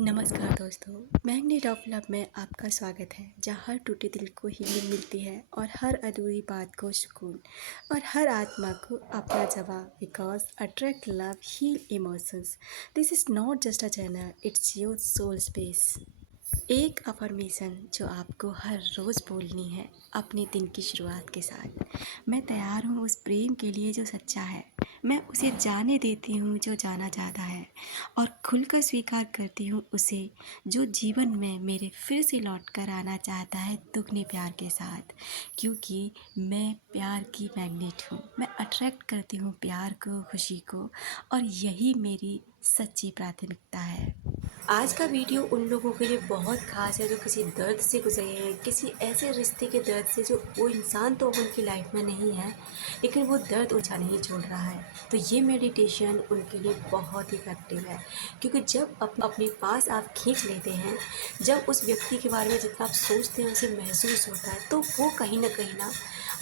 नमस्कार दोस्तों, magnet of love में आपका स्वागत है, जहाँ हर टूटे दिल को हीलिंग मिलती है और हर अधूरी बात को सुकून और हर आत्मा को अपना जवाब। Because attract love heal emotions. This is not just a channel, it's your soul space. एक अफर्मेशन जो आपको हर रोज़ बोलनी है अपने दिन की शुरुआत के साथ। मैं तैयार हूँ उस प्रेम के लिए जो सच्चा है। मैं उसे जाने देती हूँ जो जाना चाहता है, और खुलकर स्वीकार करती हूँ उसे जो जीवन में मेरे फिर से लौट कर आना चाहता है दुगने प्यार के साथ। क्योंकि मैं प्यार की मैग्नेट हूँ। मैं अट्रैक्ट करती हूँ प्यार को, खुशी को, और यही मेरी सच्ची प्राथमिकता है। आज का वीडियो उन लोगों के लिए बहुत खास है जो किसी दर्द से गुजरे हैं, किसी ऐसे रिश्ते के दर्द से जो वो इंसान तो उनकी लाइफ में नहीं है, लेकिन वो दर्द उनका नहीं छोड़ रहा है। तो ये मेडिटेशन उनके लिए बहुत ही इफेक्टिव है, क्योंकि जब अपने पास आप खींच लेते हैं, जब उस व्यक्ति के बारे में जितना आप सोचते हैं उसे महसूस होता है, तो वो कहीं ना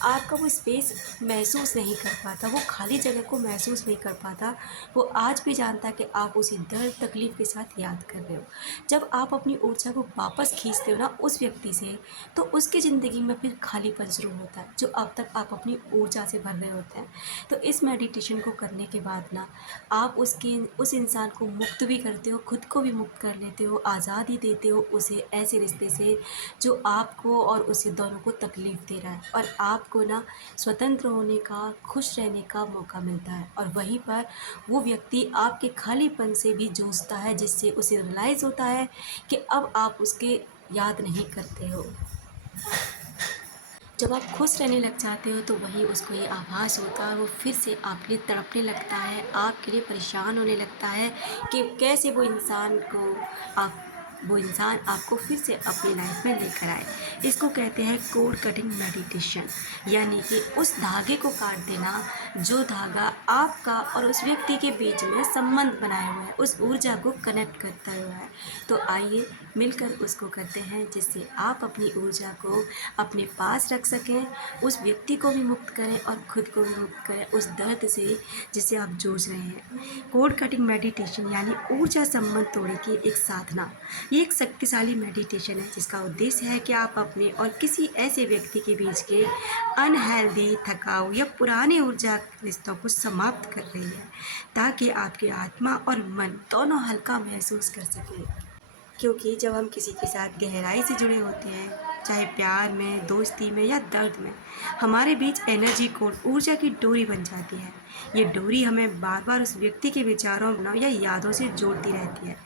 आपका वो स्पेस महसूस नहीं कर पाता, वो खाली जगह को महसूस नहीं कर पाता। वो आज भी जानता है कि आप उसी दर्द तकलीफ़ के साथ याद कर रहे हो। जब आप अपनी ऊर्जा को वापस खींचते हो ना उस व्यक्ति से, तो उसकी ज़िंदगी में फिर खालीपन शुरू होता है जो अब तक आप अपनी ऊर्जा से भर रहे होते हैं। तो इस मेडिटेशन को करने के बाद ना आप उस इंसान को मुक्त भी करते हो, खुद को भी मुक्त कर लेते हो, आज़ादी देते हो उसे ऐसे रिश्ते से जो आपको और उसे दोनों को तकलीफ़ दे रहा है, और आपको ना स्वतंत्र होने का, खुश रहने का मौका मिलता है। और वहीं पर वो व्यक्ति आपके खालीपन से भी जूझता है, जिससे उसे रियलाइज़ होता है कि अब आप उसके याद नहीं करते हो। जब आप खुश रहने लग जाते हो तो वही उसको ये आभास होता है, वो फिर से आपके लिए तड़पने लगता है, आपके लिए परेशान होने लगता है कि कैसे वो इंसान आपको फिर से अपनी लाइफ में लेकर आए। इसको कहते हैं कोड कटिंग मेडिटेशन, यानी कि उस धागे को काट देना जो धागा आपका और उस व्यक्ति के बीच में संबंध बनाए हुआ है, उस ऊर्जा को कनेक्ट करता हुआ है। तो आइए मिलकर उसको करते हैं, जिससे आप अपनी ऊर्जा को अपने पास रख सकें, उस व्यक्ति को भी मुक्त करें और खुद को भी मुक्त करें उस दर्द से जिससे आप जूझ रहे हैं। कोड कटिंग मेडिटेशन यानी ऊर्जा संबंध तोड़ने की एक साधना। ये एक शक्तिशाली मेडिटेशन है जिसका उद्देश्य है कि आप अपने और किसी ऐसे व्यक्ति के बीच के अनहेल्दी, थकाऊ या पुराने ऊर्जा रिश्तों को समाप्त कर रही है, ताकि आपकी आत्मा और मन दोनों हल्का महसूस कर सकें। क्योंकि जब हम किसी के साथ गहराई से जुड़े होते हैं, चाहे प्यार में, दोस्ती में या दर्द में, हमारे बीच एनर्जी कोड, ऊर्जा की डोरी बन जाती है। ये डोरी हमें बार बार उस व्यक्ति के विचारों या यादों से जोड़ती रहती है,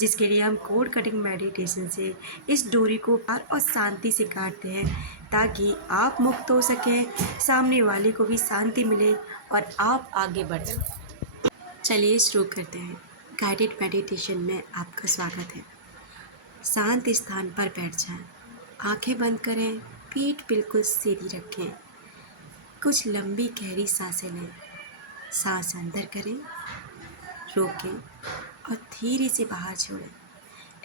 जिसके लिए हम कोड कटिंग मेडिटेशन से इस डोरी को प्यार और शांति से काटते हैं, ताकि आप मुक्त हो सकें, सामने वाले को भी शांति मिले और आप आगे बढ़ें। चलिए शुरू करते हैं। गाइडेड मेडिटेशन में आपका स्वागत है। शांत स्थान पर बैठ जाएं, आंखें बंद करें, पीठ बिल्कुल सीधी रखें। कुछ लंबी गहरी सांसें लें। सांस अंदर करें, रोकें और धीरे से बाहर छोड़ें।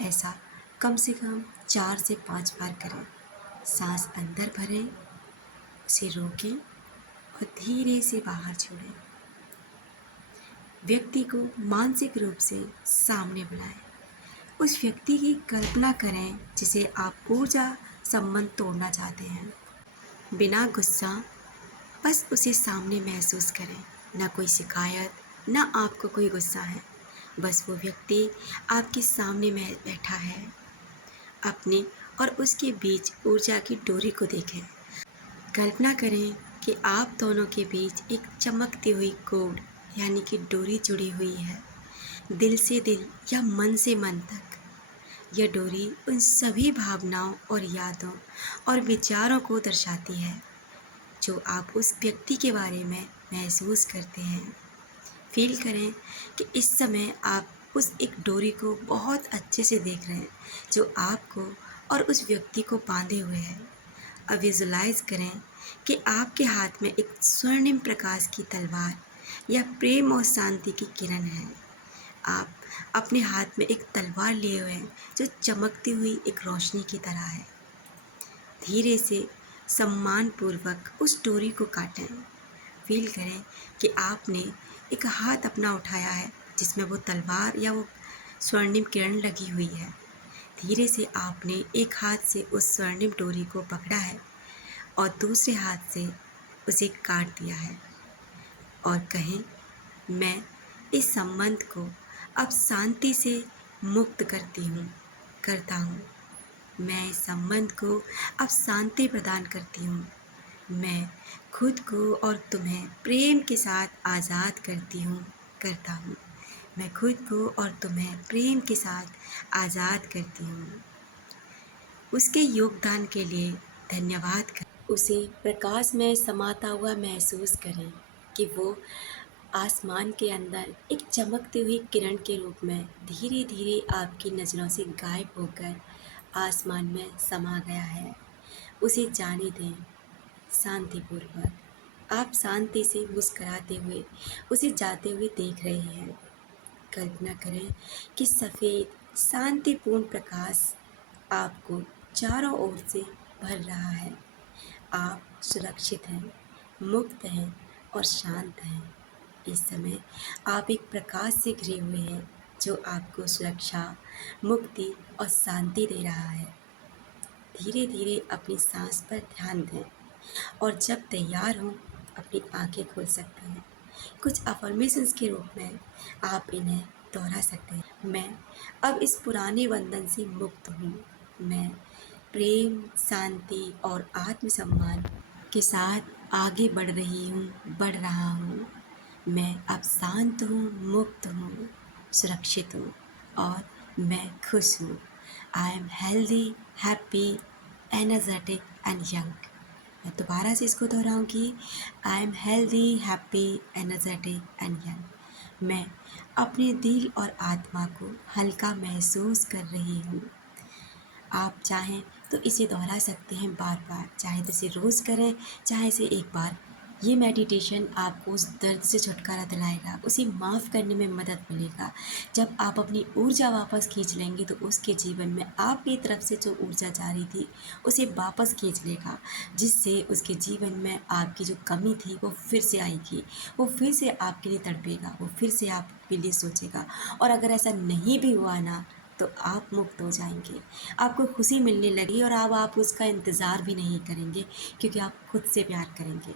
ऐसा कम से कम 4 से 5 बार करें। सांस अंदर भरें, उसे रोकें और धीरे से बाहर छोड़ें। व्यक्ति को मानसिक रूप से सामने बुलाएं। उस व्यक्ति की कल्पना करें जिसे आप ऊर्जा संबंध तोड़ना चाहते हैं। बिना गुस्सा, बस उसे सामने महसूस करें। ना कोई शिकायत, ना आपको कोई गुस्सा है, बस वो व्यक्ति आपके सामने में बैठा है। अपने और उसके बीच ऊर्जा की डोरी को देखें। कल्पना करें कि आप दोनों के बीच एक चमकती हुई कोड यानी कि डोरी जुड़ी हुई है, दिल से दिल या मन से मन तक। यह डोरी उन सभी भावनाओं और यादों और विचारों को दर्शाती है जो आप उस व्यक्ति के बारे में महसूस करते हैं। फील करें कि इस समय आप उस एक डोरी को बहुत अच्छे से देख रहे हैं जो आपको और उस व्यक्ति को बांधे हुए है। अब विजुलाइज करें कि आपके हाथ में एक स्वर्णिम प्रकाश की तलवार या प्रेम और शांति की किरण है। आप अपने हाथ में एक तलवार लिए हुए हैं जो चमकती हुई एक रोशनी की तरह है। धीरे से सम्मानपूर्वक उस डोरी को काटें। फील करें कि आपने एक हाथ अपना उठाया है जिसमें वो तलवार या वो स्वर्णिम किरण लगी हुई है। धीरे से आपने एक हाथ से उस स्वर्णिम डोरी को पकड़ा है और दूसरे हाथ से उसे काट दिया है और कहें, मैं इस संबंध को अब शांति से मुक्त करता हूँ। मैं इस संबंध को अब शांति प्रदान करती हूँ। मैं खुद को और तुम्हें प्रेम के साथ आज़ाद करता हूँ। मैं खुद को और तुम्हें प्रेम के साथ आज़ाद करती हूँ। उसके योगदान के लिए धन्यवाद करें। उसे प्रकाश में समाता हुआ महसूस करें कि वो आसमान के अंदर एक चमकती हुई किरण के रूप में धीरे धीरे आपकी नज़रों से गायब होकर आसमान में समा गया है। उसे जाने दें शांतिपूर्वक। आप शांति से मुस्कुराते हुए उसे जाते हुए देख रहे हैं। कल्पना करें कि सफ़ेद शांतिपूर्ण प्रकाश आपको चारों ओर से भर रहा है। आप सुरक्षित हैं, मुक्त हैं और शांत हैं। इस समय आप एक प्रकाश से घिरे हुए हैं जो आपको सुरक्षा, मुक्ति और शांति दे रहा है। धीरे धीरे अपनी सांस पर ध्यान दें और जब तैयार हों अपनी आंखें खोल सकते हैं। कुछ अफर्मेशंस के रूप में आप इन्हें दोहरा सकते हैं। मैं अब इस पुराने बंधन से मुक्त हूँ। मैं प्रेम, शांति और आत्मसम्मान के साथ आगे बढ़ रहा हूँ। मैं अब शांत हूँ, मुक्त हूँ, सुरक्षित हूँ और मैं खुश हूँ। I am healthy, happy, energetic and young. मैं दोबारा से इसको दोहराऊंगी। I am healthy, happy, energetic and young. मैं अपने दिल और आत्मा को हल्का महसूस कर रही हूँ। आप चाहें तो इसे दोहरा सकते हैं बार बार, चाहे तो इसे रोज़ करें, चाहे इसे एक बार। ये मेडिटेशन आपको उस दर्द से छुटकारा दिलाएगा, उसे माफ़ करने में मदद मिलेगा। जब आप अपनी ऊर्जा वापस खींच लेंगे तो उसके जीवन में आपकी तरफ से जो ऊर्जा जा रही थी उसे वापस खींच लेगा, जिससे उसके जीवन में आपकी जो कमी थी वो फिर से आएगी। वो फिर से आपके लिए तड़पेगा, वो फिर से आपके लिए सोचेगा। और अगर ऐसा नहीं भी हुआ ना तो आप मुक्त हो जाएंगे। आपको खुशी मिलने लगी और अब आप उसका इंतज़ार भी नहीं करेंगे क्योंकि आप खुद से प्यार करेंगे।